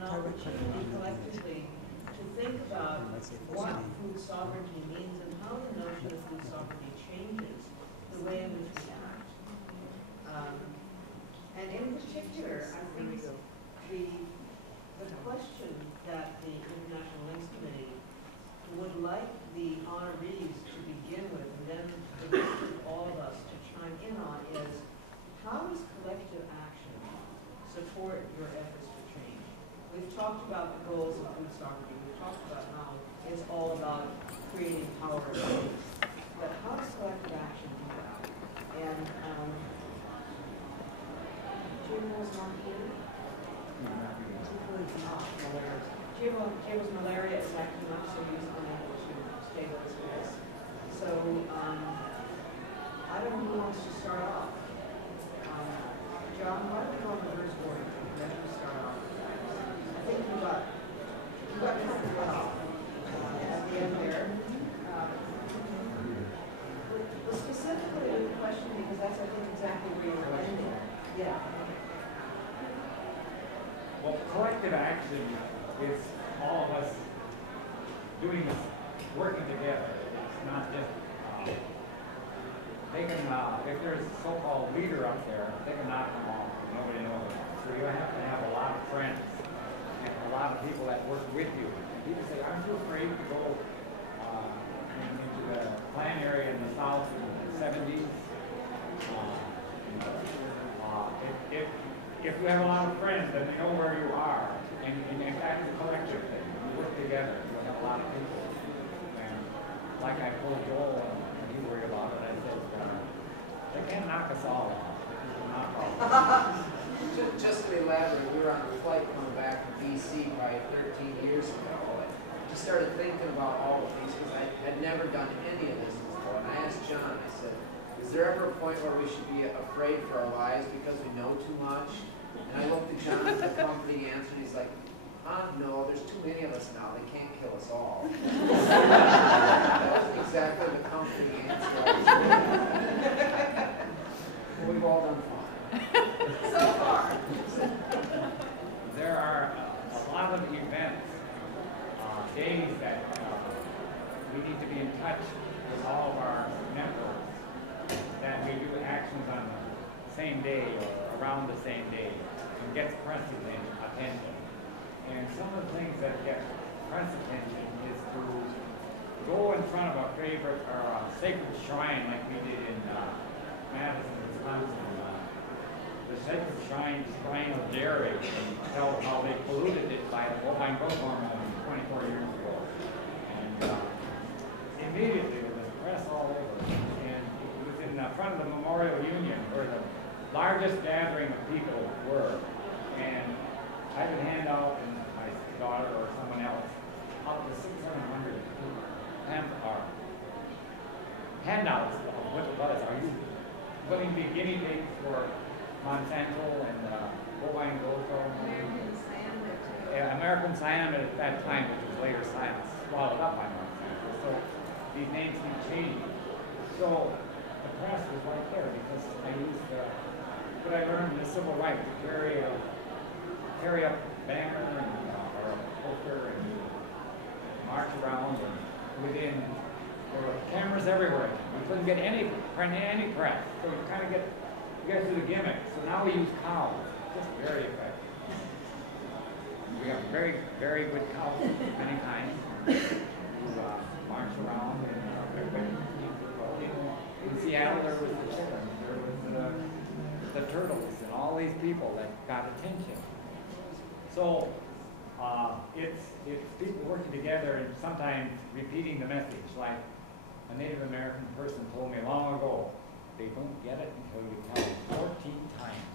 an opportunity collectively to think about what food sovereignty means and how the notion of food sovereignty changes the way in which we act. And in particular, I think the question that the International Links Committee would like the honorees to begin with, and then the rest of all of us to chime in on, is how does collective action support your efforts for change? We've talked about the goals of food sovereignty. We've talked about how it's all about creating power and change. But how does collective action do that? And Jim was not here. Jim's malaria is acting up, so he's unable to stay with us. So I don't know who wants to start off. John, why don't we go in reverse order? Then we start off. I think you got kind of cut off at the end there. But specifically with the question, because that's I think exactly where you're landing. Yeah. Well, collective action is all of us doing this, working together. It's not just they can, if there's a so-called leader up there, they can knock them off. Nobody knows them. So you have to have a lot of friends and a lot of people that work with you. People say, aren't you afraid to go into the plant area in the south in the 70s? If you have a lot of friends, then they know where you are. And in fact, it's a collective thing. You work together. You have a lot of people. And like I told Joel, when he worried about it, I said, they can't knock us all off. Just to elaborate, we were on a flight coming back from BC probably 13 years ago. And just started thinking about all of these because I had never done any of this before. And I asked John, I said, is there ever a point where we should be afraid for our lives because we know too much? And I looked at John with a comforting answer, and he's like, no, there's too many of us now. They can't kill us all. That was exactly the comforting answer I was getting. We've all done fine. So far. There are a lot of events, days that we need to be in touch with all of our networks, that we do actions on the same day or around the same day, and gets press attention. And some of the things that get press attention is to go in front of a favorite or a sacred shrine like we did in Madison, Wisconsin. The sacred shrine of dairy, and tell how they polluted it by the bovine growth hormone 24 years ago. And immediately there was press all over. And it was in front of the Memorial Union where the largest gathering of people were. And I would hand out, and my daughter or someone else, up to 600 handouts of what it was. Are you willing to be guinea pigs for Monsanto and bovine growth hormone? American cyanamide at that time, which was later swallowed up by Monsanto. So these names keep changing. So the press was right there because I used what I learned in the civil rights to carry up banner and or a poster and march around, and there were cameras everywhere. We couldn't get any press, so you kind of you guys do the gimmick. So now we use cows, just very effective. We have very, very good cows many times who march around. In Seattle, there was the chickens, there was the turtles, and all these people that got attention. So it's people working together and sometimes repeating the message. Like a Native American person told me long ago, they don't get it until you tell them 14 times.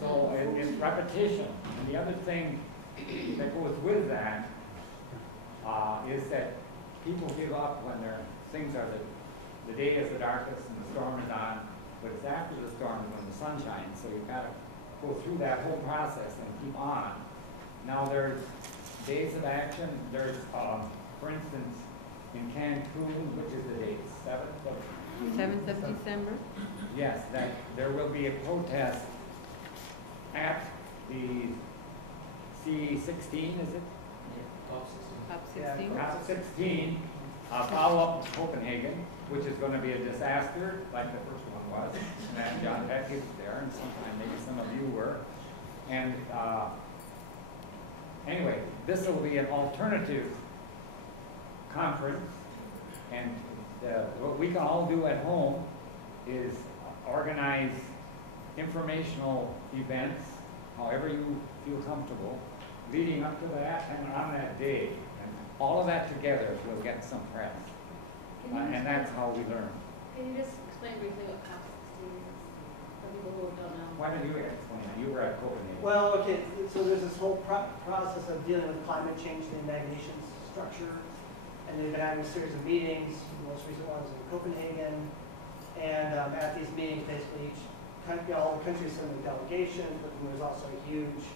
So it's repetition. And the other thing that goes with that is that people give up when things are the day is the darkest and the storm is on, but it's after the storm when the sun shines. So you've got to go through that whole process and keep on. Now there's days of action. There's, for instance, in Cancun, which is the date? 7th of December? Yes, that there will be a protest at the PPC 16, is it? Top Yeah. 16. Top 16, follow-up in Copenhagen, which is going to be a disaster, like the first one was. And John Becky was there, and maybe some of you were. And anyway, this will be an alternative conference, and what we can all do at home is organize informational events, however you feel comfortable, leading up to that and on that day. And all of that together will get some press. And that's how we learn. Can you just explain briefly what COP 16 is for people who don't know? Why don't you explain? You were at Copenhagen. Well, okay, so there's this whole process of dealing with climate change in the United Nations structure, and they've been having a series of meetings. The most recent one was in Copenhagen, and at these meetings, basically each country, all the countries send a delegation, but then there's also a huge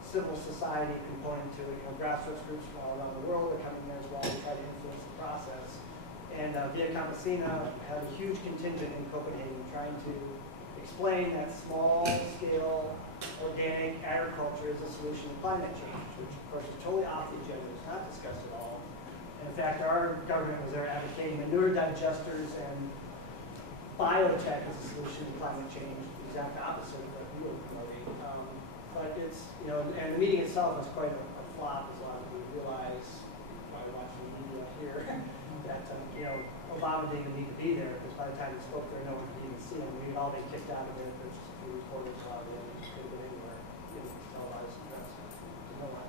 civil society component to it. You know, grassroots groups from all around the world are coming there as well to try to influence the process. And Via Campesina had a huge contingent in Copenhagen trying to explain that small-scale organic agriculture is a solution to climate change, which of course is totally off the agenda. It's not discussed at all. And in fact, our government was there advocating manure digesters and biotech as a solution to climate change, the exact opposite of what we were promoting. But it's, you know, and the meeting itself was quite a flop, as a lot of you realize, probably watching the media here, that, you know, Obama didn't even need to be there, because by the time he spoke there, no one could even see him. We had all been kicked out of there, there's just a few reporters allowed in, and couldn't get anywhere, didn't televised press, no one.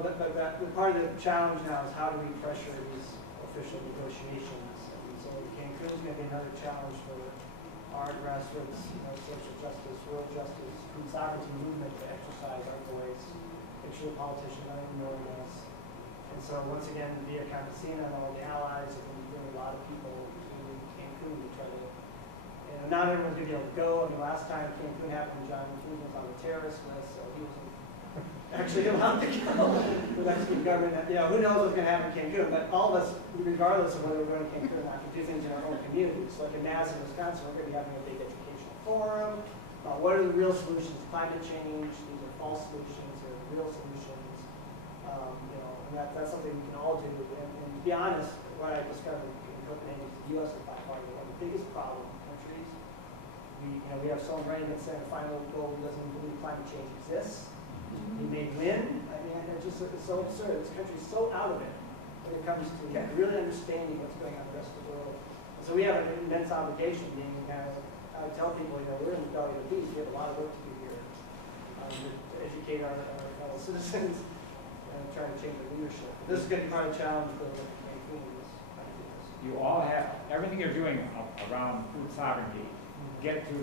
But part of the challenge now is how do we pressure these official negotiations? And so Cancun's going to be another challenge for our grassroots, you know, social justice, world justice, food sovereignty movement to exercise our voice, make sure the politicians aren't ignoring us. And so once again, via Campesina and all the allies, are going to bring a lot of people to Cancun to try to, and not everyone's going to be able to go. I mean, last time Cancun happened, John McCain was on the terrorist list, so he wasn't actually allowed to go. The Mexican government, you know, who knows what's going to happen in Cancun, but all of us, regardless of whether we're going to Cancun or not, can do things in our own communities. So like in Madison, Wisconsin, we're going to be having a big educational forum about what are the real solutions to climate change. These are false solutions, they're real solutions. You know, and that's something we can all do. And to be honest, what I discovered in Copenhagen is the U.S. is by far one of the biggest problem countries. We have Soren Reagan saying the final goal doesn't even believe climate change exists. He may win. I mean, it's so absurd. This country's so out of it when it comes to really understanding what's going on in the rest of the world. And so we have an immense obligation, being kind of, I tell people, you know, we're in the belly of the beast. We have a lot of work to do here to educate our fellow citizens and try to change the leadership. This is going to be part of the challenge for the Cancun. You all have, everything you're doing around food sovereignty, get to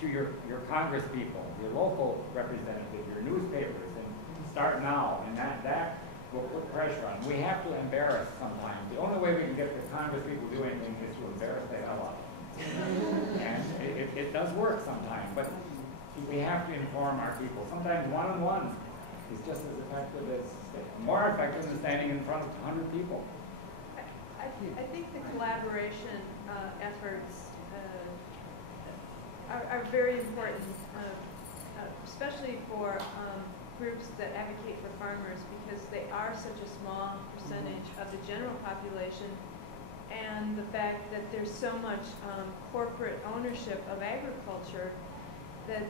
your Congress people, your local representatives, your newspapers, and start now, and that will put pressure on. We have to embarrass sometimes. The only way we can get the Congress people to do anything is to embarrass the hell out of them. And it does work sometimes, but we have to inform our people. Sometimes one-on-one is just as effective as, more effective than standing in front of 100 people. I think the collaboration efforts are very important, especially for groups that advocate for farmers, because they are such a small percentage of the general population, and the fact that there's so much corporate ownership of agriculture that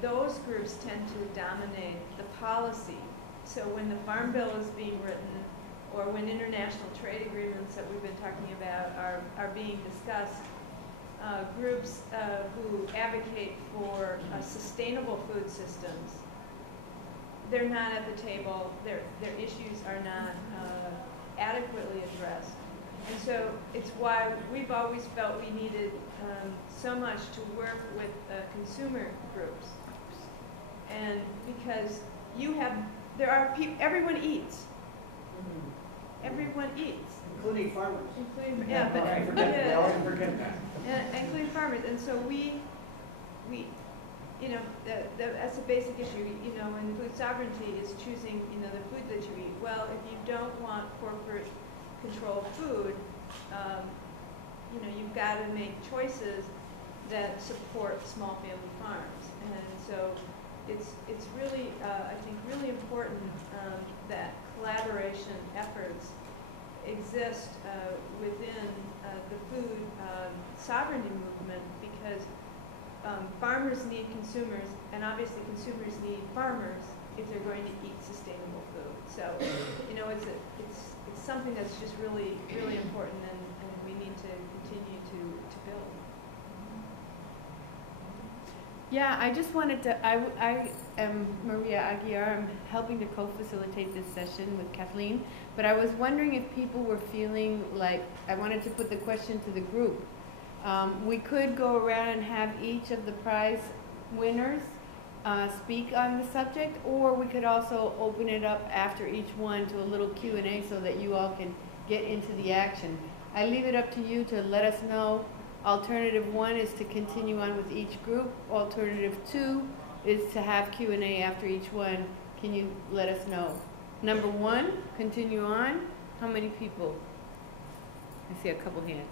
those groups tend to dominate the policy. So when the Farm Bill is being written, or when international trade agreements that we've been talking about are being discussed, groups who advocate for sustainable food systems, they're not at the table, their issues are not adequately addressed. And so it's why we've always felt we needed so much to work with consumer groups. And because everyone eats. Everyone eats. Including farmers. Including, yeah, but We always forget that. including farmers. And so we you know, that's a basic issue, you know, and food sovereignty is choosing, you know, the food that you eat. Well, if you don't want corporate controlled food, you know, you've got to make choices that support small family farms. And so it's really, I think, really important that collaboration efforts exist within the food sovereignty movement, because farmers need consumers, and obviously consumers need farmers if they're going to eat sustainable food. So, you know, it's something that's just really, really important, and we need to continue to build. Yeah, I just wanted to, I am Maria Aguiar. I'm helping to co-facilitate this session with Kathleen, but I was wondering if people were feeling like, I wanted to put the question to the group. We could go around and have each of the prize winners speak on the subject, or we could also open it up after each one to a little Q&A so that you all can get into the action. I leave it up to you to let us know. Alternative 1 is to continue on with each group. Alternative 2 is to have Q&A after each one. Can you let us know? Number 1, continue on. How many people? I see a couple hands.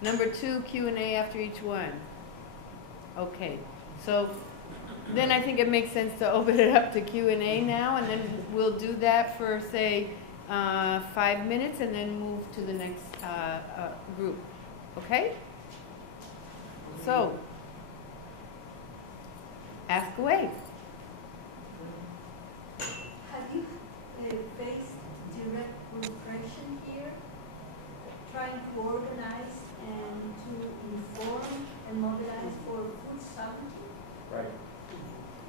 Number 2, Q&A after each one. Okay, so then I think it makes sense to open it up to Q&A now, and then we'll do that for, say, 5 minutes, and then move to the next group. Okay? So, ask away. Have you faced direct repression here, trying to organize and to inform and mobilize for food sovereignty? Right.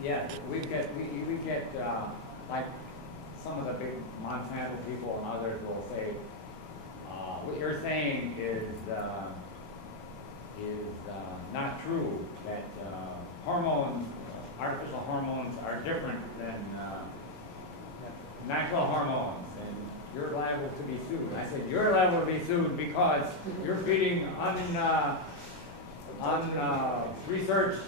Yeah, we get like some of the big Monsanto people and others will say, what you're saying is not true, that hormones, artificial hormones are different than natural hormones, and you're liable to be sued. I said, you're liable to be sued because you're feeding research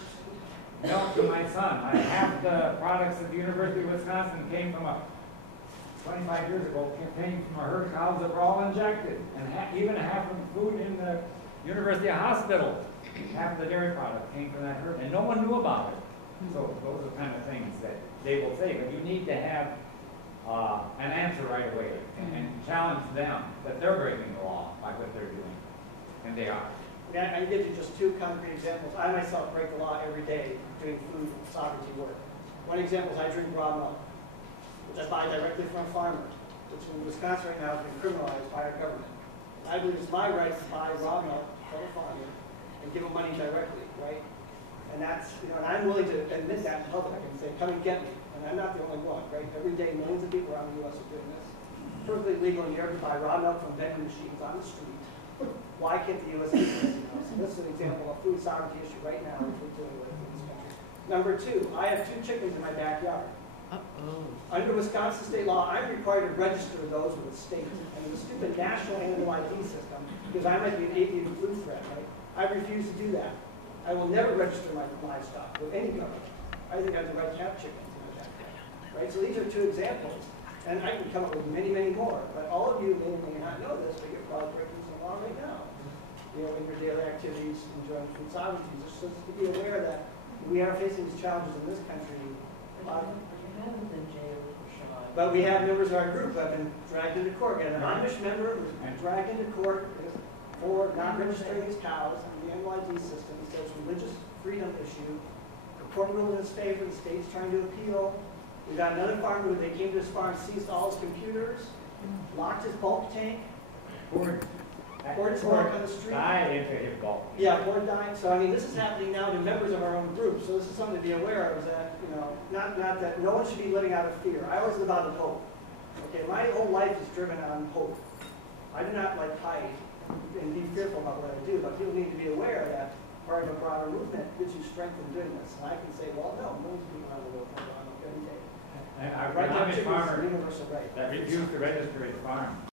milk to my son. Half the products at the University of Wisconsin came from 25 years ago, came from a herd of cows that were all injected. And even half of the food in the University Hospital, half of the dairy product came from that herd, and no one knew about it. So those are the kind of things that they will say, but you need to have an answer right away and challenge them that they're breaking the law by what they're doing, and they are. I can give you just 2 concrete examples. I myself break the law every day doing food sovereignty work. One example is I drink raw milk, which I buy directly from a farmer, which in Wisconsin right now has been criminalized by our government. I believe it's my right to buy raw milk from a farmer and give them money directly, right? And that's, you know, and I'm willing to admit that in public and say, come and get me. And I'm not the only one, right? Every day, millions of people around the U.S. are doing this. Perfectly legal in Europe to buy raw milk from vending machines on the street. Why can't the U.S. do this? You know? So this is an example of food sovereignty issue right now, which we're dealing with in this country. Number 2, I have 2 chickens in my backyard. Under Wisconsin state law, I'm required to register those with the state. And the stupid national animal ID system, because I might be an avian flu threat, right? I refuse to do that. I will never register my livestock with any government. I think I have the right to have chickens in my backyard, right? So these are 2 examples, and I can come up with many, many more. But all of you may not know this, but you're probably breaking some law right now. You know, in your daily activities, enjoying food sovereignty, just to be aware that we are facing these challenges in this country. But we have members of our group who have been dragged into court. And an Amish member who's been dragged into court for not registering his cows in the animal ID system. He says religious freedom issue. The court ruled in his favor. The state's trying to appeal. We got another farmer who they came to his farm, seized all his computers, locked his bulk tank. Poured his milk on the street. Died into his bulk. Yeah, poured died. So I mean, this is happening now to members of our own group. So this is something to be aware of. Is that, you know, not that no one should be living out of fear. I always live out of hope. Okay, my whole life is driven on hope. I do not like hide and be fearful about what I do. But people need to be aware that part of a broader movement gives you strength in doing this. And I can say, well, no, millions of people around the world think about it every day. And I Right now, Amish chickens is farmer a universal right. that refused to register his farm.